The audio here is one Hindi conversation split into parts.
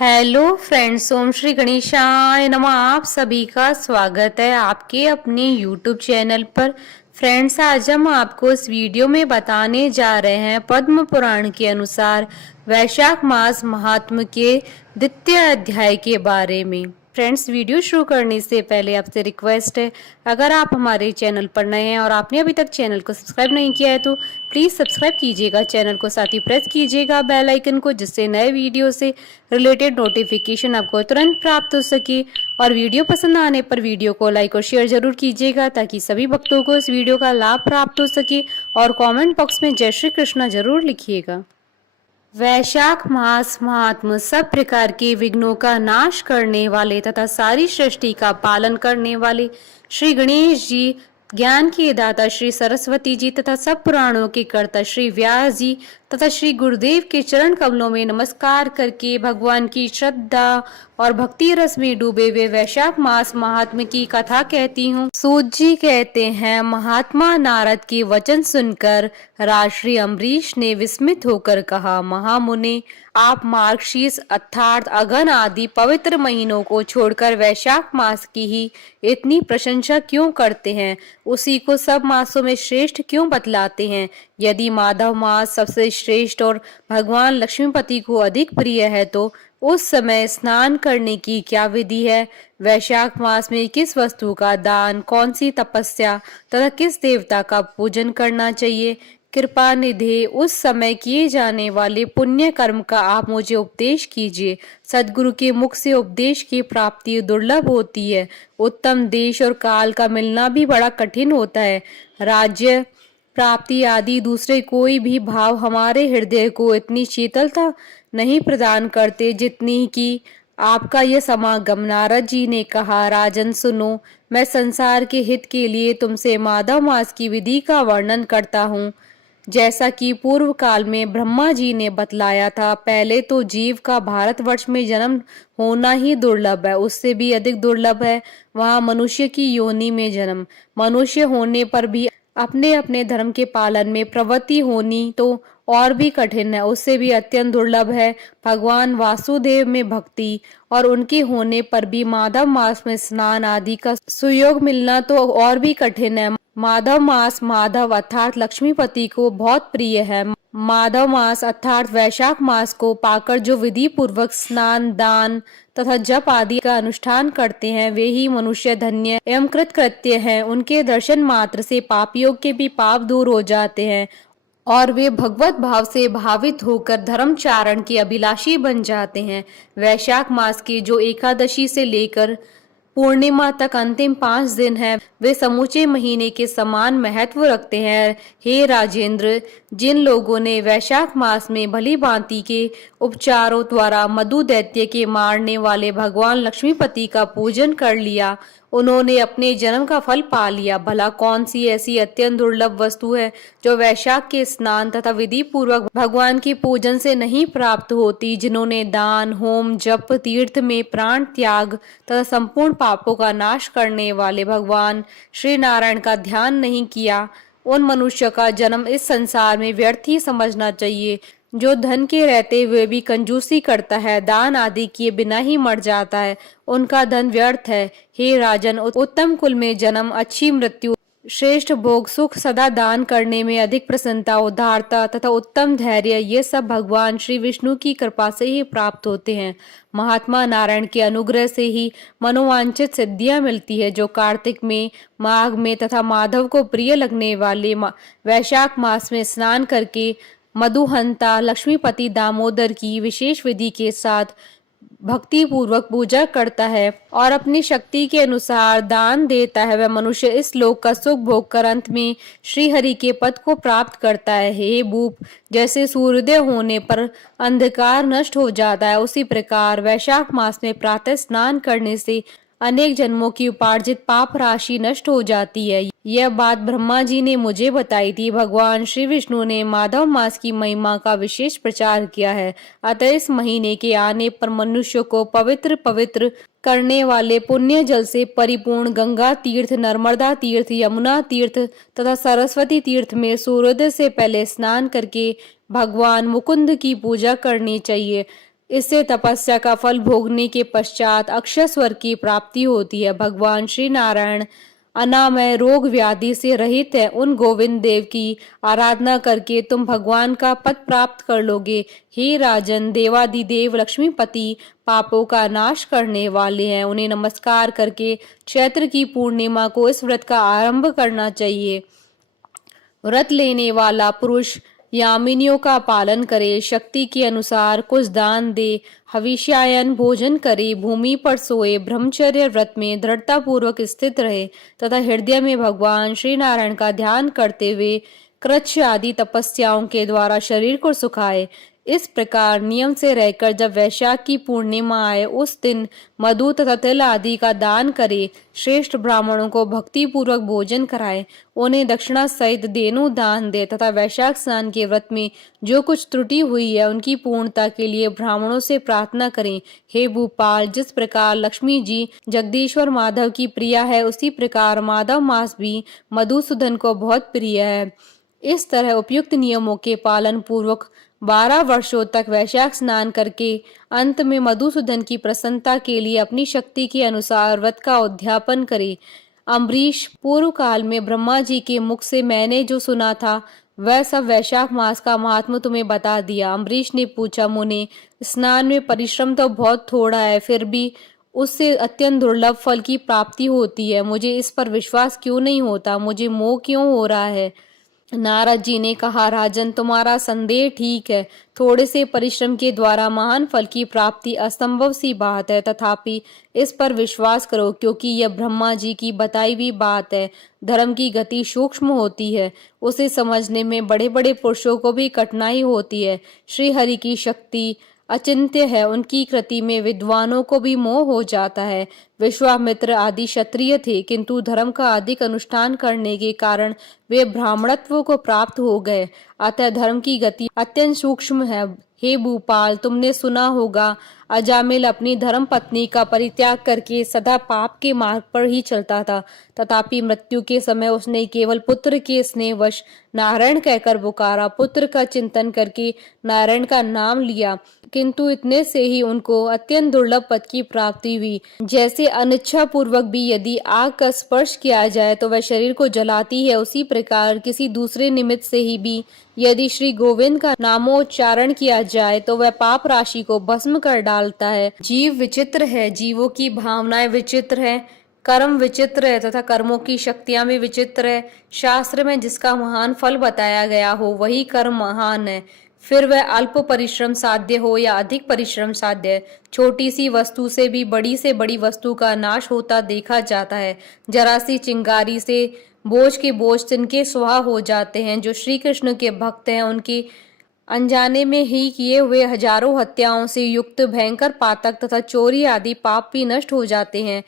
हेलो फ्रेंड्स, ओम श्री गणेशाय नमः। आप सभी का स्वागत है आपके अपने यूट्यूब चैनल पर। फ्रेंड्स, आज हम आपको इस वीडियो में बताने जा रहे हैं पद्म पुराण के अनुसार वैशाख मास महात्म के द्वितीय अध्याय के बारे में। फ्रेंड्स, वीडियो शुरू करने से पहले आपसे रिक्वेस्ट है, अगर आप हमारे चैनल पर नए हैं और आपने अभी तक चैनल को सब्सक्राइब नहीं किया है तो प्लीज़ सब्सक्राइब कीजिएगा चैनल को, साथ ही प्रेस कीजिएगा बेल आइकन को, जिससे नए वीडियो से रिलेटेड नोटिफिकेशन आपको तुरंत प्राप्त हो सके। और वीडियो पसंद आने पर वीडियो को लाइक और शेयर जरूर कीजिएगा ताकि सभी भक्तों को इस वीडियो का लाभ प्राप्त हो सके। और कमेंट बॉक्स में जय श्री कृष्णा जरूर लिखिएगा। वैशाख मास महात्म सब प्रकार के विघ्नों का नाश करने वाले तथा सारी सृष्टि का पालन करने वाले श्री गणेश जी, ज्ञान के दाता श्री सरस्वती जी तथा सब पुराणों के कर्ता श्री व्यास जी तथा श्री गुरुदेव के चरण कमलों में नमस्कार करके भगवान की श्रद्धा और भक्ति रस में डूबे हुए वैशाख मास महात्म की कथा कहती हूँ। सूत जी कहते हैं, महात्मा नारद के वचन सुनकर राजश्री अम्बरीश ने विस्मित होकर कहा, महामुने, आप मार्गशीर्ष अर्थात अगहन आदि पवित्र महीनों को छोड़कर वैशाख मास की ही इतनी प्रशंसा क्यों करते हैं? उसी को सब मासों में श्रेष्ठ क्यों बतलाते हैं? यदि माधव मास सबसे श्रेष्ठ और भगवान लक्ष्मीपति को अधिक प्रिय है तो उस समय स्नान करने की क्या विधि है? वैशाख मास में किस वस्तु का दान, कौन सी तपस्या तथा किस देवता का पूजन करना चाहिए? कृपा निधि, उस समय किए जाने वाले पुण्य कर्म का आप मुझे उपदेश कीजिए। सदगुरु के मुख से उपदेश की प्राप्ति दुर्लभ होती है। उत्तम देश और काल का मिलना भी बड़ा कठिन होता है। राज्य प्राप्ति आदि दूसरे कोई भी भाव हमारे हृदय को इतनी शीतलता नहीं प्रदान करते जितनी कि आपका यह समागम। नारद जी ने कहा, राजन सुनो, मैं संसार के हित के लिए तुमसे माधव मास की विधि का वर्णन करता हूँ। जैसा कि पूर्व काल में ब्रह्मा जी ने बतलाया था, पहले तो जीव का भारतवर्ष में जन्म होना ही दुर्लभ है, उससे भी अधिक दुर्लभ है वहाँ मनुष्य की योनि में जन्म। मनुष्य होने पर भी अपने अपने धर्म के पालन में प्रवृत्ति होनी तो और भी कठिन है, उससे भी अत्यंत दुर्लभ है भगवान वासुदेव में भक्ति, और उनके होने पर भी माधव मास में स्नान आदि का सुयोग मिलना तो और भी कठिन है। माधव मास, माधव अर्थात लक्ष्मीपति को बहुत प्रिय है। माधव मास अर्थात वैशाख मास को पाकर जो विधि पूर्वक स्नान, दान तथा जप आदि का अनुष्ठान करते हैं वे ही मनुष्य धन्य एवं कृतकृत्य हैं। उनके दर्शन मात्र से पापियों के भी पाप दूर हो जाते हैं और वे भगवत भाव से भावित होकर धर्मचारण के अभिलाषी बन जाते हैं। वैशाख मास की जो एकादशी से लेकर पूर्णिमा तक अंतिम 5 दिन है, वे समूचे महीने के समान महत्व रखते हैं। हे राजेंद्र, जिन लोगों ने वैशाख मास में भली भांति के उपचारों द्वारा मधु दैत्य के मारने वाले भगवान लक्ष्मीपति का पूजन कर लिया, उन्होंने अपने जन्म का फल पा लिया। भला कौन सी ऐसी अत्यंत दुर्लभ वस्तु है जो वैशाख के स्नान तथा विधि पूर्वक भगवान की पूजन से नहीं प्राप्त होती? जिन्होंने दान, होम, जप, तीर्थ में प्राण त्याग तथा संपूर्ण पापों का नाश करने वाले भगवान श्री नारायण का ध्यान नहीं किया, उन मनुष्य का जन्म इस संसार में व्यर्थ ही समझना चाहिए। जो धन के रहते हुए भी कंजूसी करता है, दान आदि किए बिना ही मर जाता है, उनका धन व्यर्थ है। हे राजन, उत्तम कुल में जन्म, अच्छी मृत्यु, श्रेष्ठ भोग, सुख, सदा दान करने में अधिक प्रसन्नता, उदारता तथा उत्तम धैर्य, ये सब भगवान श्री विष्णु की कृपा से ही प्राप्त होते हैं। महात्मा नारायण के अनुग्रह से ही मनोवांछित सिद्धियां मिलती है। जो कार्तिक में, माघ में तथा माधव को प्रिय लगने वाले वैशाख मास में स्नान करके मधुहंता लक्ष्मीपति दामोदर की विशेष विधि के साथ भक्ति पूर्वक पूजा करता है और अपनी शक्ति के अनुसार दान देता है, वह मनुष्य इस लोक का सुख भोग कर अंत में श्री हरि के पद को प्राप्त करता है। हे भूप, जैसे सूर्योदय होने पर अंधकार नष्ट हो जाता है, उसी प्रकार वैशाख मास में प्रातः स्नान करने से अनेक जन्मों की उपार्जित पाप राशि नष्ट हो जाती है। यह बात ब्रह्मा जी ने मुझे बताई थी। भगवान श्री विष्णु ने माधव मास की महिमा का विशेष प्रचार किया है। अतः इस महीने के आने पर मनुष्य को पवित्र पवित्र करने वाले पुण्य जल से परिपूर्ण गंगा तीर्थ, नर्मदा तीर्थ, यमुना तीर्थ तथा सरस्वती तीर्थ में सूर्योदय से पहले स्नान करके भगवान मुकुंद की पूजा करनी चाहिए। इससे तपस्या का फल भोगने के पश्चात अक्षय स्वर्ग की प्राप्ति होती है। भगवान श्री नारायण अनामय रोग व्याधि से रहित है। उन गोविंद देव की आराधना करके तुम भगवान का पद प्राप्त कर लोगे। हे राजन, देवादिदेव लक्ष्मीपति पापों का नाश करने वाले हैं। उन्हें नमस्कार करके चैत्र की पूर्णिमा को इस व्रत का आरंभ करना चाहिए। व्रत लेने वाला पुरुष यामिनियों का पालन करे, शक्ति के अनुसार कुछ दान दे, हविष्यायन भोजन करे, भूमि पर सोए, ब्रह्मचर्य व्रत में दृढ़ता पूर्वक स्थित रहे तथा हृदय में भगवान श्री नारायण का ध्यान करते हुए कृच्छ आदि तपस्याओं के द्वारा शरीर को सुखाए। इस प्रकार नियम से रहकर जब वैशाख की पूर्णिमा आए उस दिन मधु तथा तिल आदि का दान करे, श्रेष्ठ ब्राह्मणों को भक्ति पूर्वक भोजन कराए, उन्हें दक्षिणा सहित देनु दान दे तथा वैशाख स्नान के व्रत में जो कुछ त्रुटि हुई है उनकी पूर्णता के लिए ब्राह्मणों से प्रार्थना करें। हे भूपाल, जिस प्रकार लक्ष्मी जी जगदीश्वर माधव की प्रिया है, उसी प्रकार माधव मास भी मधुसूदन को बहुत प्रिय है। इस तरह उपयुक्त नियमों के पालन पूर्वक 12 वर्षों तक वैशाख स्नान करके अंत में मधुसूदन की प्रसन्नता के लिए अपनी शक्ति के अनुसार व्रत का उद्यापन करे। अम्बरीश, पूर्व काल में ब्रह्मा जी के मुख से मैंने जो सुना था वह सब वैशाख मास का महात्म तुम्हें बता दिया। अम्बरीश ने पूछा, मुने, स्नान में परिश्रम तो बहुत थोड़ा है, फिर भी उससे अत्यंत दुर्लभ फल की प्राप्ति होती है। मुझे इस पर विश्वास क्यों नहीं होता? मुझे मोह क्यों हो रहा है? नारद जी ने कहा, राजन, तुम्हारा संदेह ठीक है। थोड़े से परिश्रम के द्वारा महान फल की प्राप्ति असंभव सी बात है, तथापि इस पर विश्वास करो, क्योंकि यह ब्रह्मा जी की बताई हुई बात है। धर्म की गति सूक्ष्म होती है, उसे समझने में बड़े बड़े पुरुषों को भी कठिनाई होती है। श्री हरि की शक्ति अचिंत्य है, उनकी कृति में विद्वानों को भी मोह हो जाता है। विश्वामित्र आदि क्षत्रिय थे, किंतु धर्म का अधिक अनुष्ठान करने के कारण वे ब्राह्मणत्व को प्राप्त हो गए। अतः धर्म की गति अत्यंत सूक्ष्म है। हे भूपाल, तुमने सुना होगा अजामिल अपनी धर्म पत्नी का परित्याग करके सदा पाप के मार्ग पर ही चलता था, तथापि मृत्यु के समय उसने केवल पुत्र के स्नेहवश नारायण कहकर पुकारा। पुत्र का चिंतन करके नारायण का नाम लिया, किंतु इतने से ही उनको अत्यंत दुर्लभ पद की प्राप्ति हुई। जैसे अनिच्छा पूर्वक भी यदि आग का स्पर्श किया जाए तो वह शरीर को जलाती है, उसी प्रकार किसी दूसरे निमित्त से ही भी यदि श्री गोविंद का नामोच्चारण किया जाए तो वह पाप राशि को भस्म कर डालता है। जीव विचित्र है, जीवों की भावनाएं विचित्र है, कर्म विचित्र है तथा कर्मों की शक्तियां भी विचित्र है। शास्त्र में जिसका महान फल बताया गया हो वही कर्म महान है, फिर वह अल्प परिश्रम साध्य हो या अधिक परिश्रम साध्य। छोटी सी वस्तु से बड़ी वस्तु का नाश होता देखा जाता है। जरा सी चिंगारी से बोझ के बोझ तिनके स्वाहा हो जाते हैं। जो श्री कृष्ण के भक्त हैं उनके अनजाने में ही किए हुए हजारों हत्याओं से युक्त भयंकर पातक तथा चोरी आदि पाप भी नष्ट हो जाते हैं।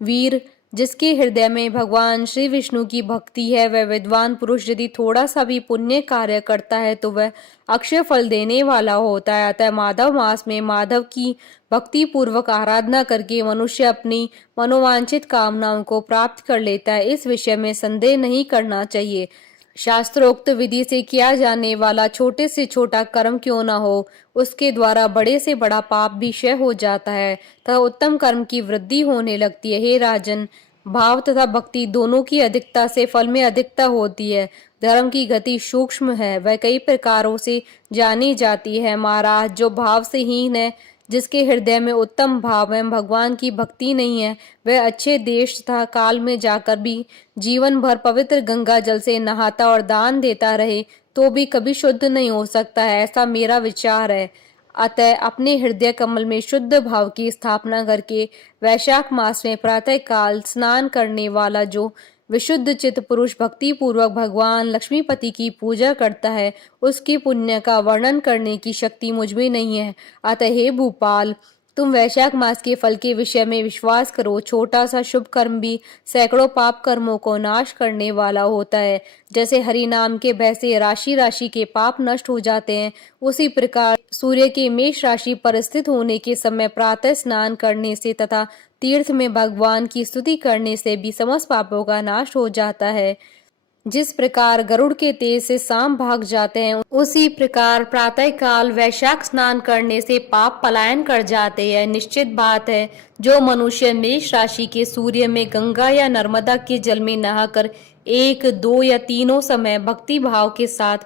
वीर, जिसके हृदय में भगवान श्री विष्णु की भक्ति है, वह विद्वान पुरुष यदि थोड़ा सा भी पुण्य कार्य करता है तो वह अक्षय फल देने वाला होता है। अतः माधव मास में माधव की भक्ति पूर्वक आराधना करके मनुष्य अपनी मनोवांछित कामनाओं को प्राप्त कर लेता है। इस विषय में संदेह नहीं करना चाहिए। शास्त्रोक्त विधि से किया जाने वाला छोटे से छोटा कर्म क्यों न हो, उसके द्वारा बड़े से बड़ा पाप भी क्षय हो जाता है तथा उत्तम कर्म की वृद्धि होने लगती है। हे राजन, भाव तथा भक्ति दोनों की अधिकता से फल में अधिकता होती है। धर्म की गति सूक्ष्म है, वह कई प्रकारों से जानी जाती है। महाराज, जो भाव से हीन है, जिसके हृदय में उत्तम भाव एवं भगवान की भक्ति नहीं है, वह अच्छे देश तथा काल में जाकर भी जीवन भर पवित्र गंगा जल से नहाता और दान देता रहे तो भी कभी शुद्ध नहीं हो सकता है, ऐसा मेरा विचार है। अतः अपने हृदय कमल में शुद्ध भाव की स्थापना करके वैशाख मास में प्रातः काल स्नान करने वाला जो विशुद्ध चित्त पुरुष भक्ति पूर्वक भगवान लक्ष्मीपति की पूजा करता है, उसके पुण्य का वर्णन करने की शक्ति मुझ में नहीं है। अतः हे भूपाल, तुम वैशाख मास के फल के विषय में विश्वास करो। छोटा सा शुभ कर्म भी सैकड़ों पाप कर्मों को नाश करने वाला होता है। जैसे हरि नाम के भय से राशि राशि के पाप नष्ट हो जाते हैं, उसी प्रकार सूर्य के मेष राशि पर स्थित होने के समय प्रातः स्नान करने से तथा तीर्थ में भगवान की स्तुति करने से भी समस्त पापों का नाश हो जाता है। जिस प्रकार गरुड़ के तेज से सांप भाग जाते हैं, उसी प्रकार प्रातः काल वैशाख स्नान करने से पाप पलायन कर जाते हैं। निश्चित बात है, जो मनुष्य मेष राशि के सूर्य में गंगा या नर्मदा के जल में नहाकर 1, 2 या तीनों समय भक्ति भाव के साथ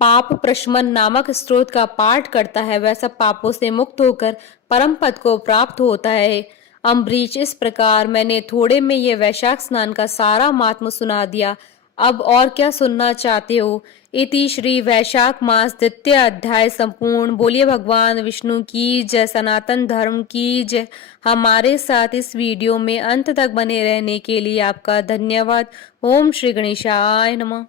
पाप प्रशमन नामक स्त्रोत का पाठ करता है, वह सब पापों से मुक्त होकर परम पद को प्राप्त होता है। अम्बरीश, इस प्रकार मैंने थोड़े में ये वैशाख स्नान का सारा महात्म्य सुना दिया। अब और क्या सुनना चाहते हो? इति श्री वैशाख मास द्वितीय अध्याय संपूर्ण। बोलिए भगवान विष्णु की जय, सनातन धर्म की जय। हमारे साथ इस वीडियो में अंत तक बने रहने के लिए आपका धन्यवाद। ओम श्री गणेशाय नमः।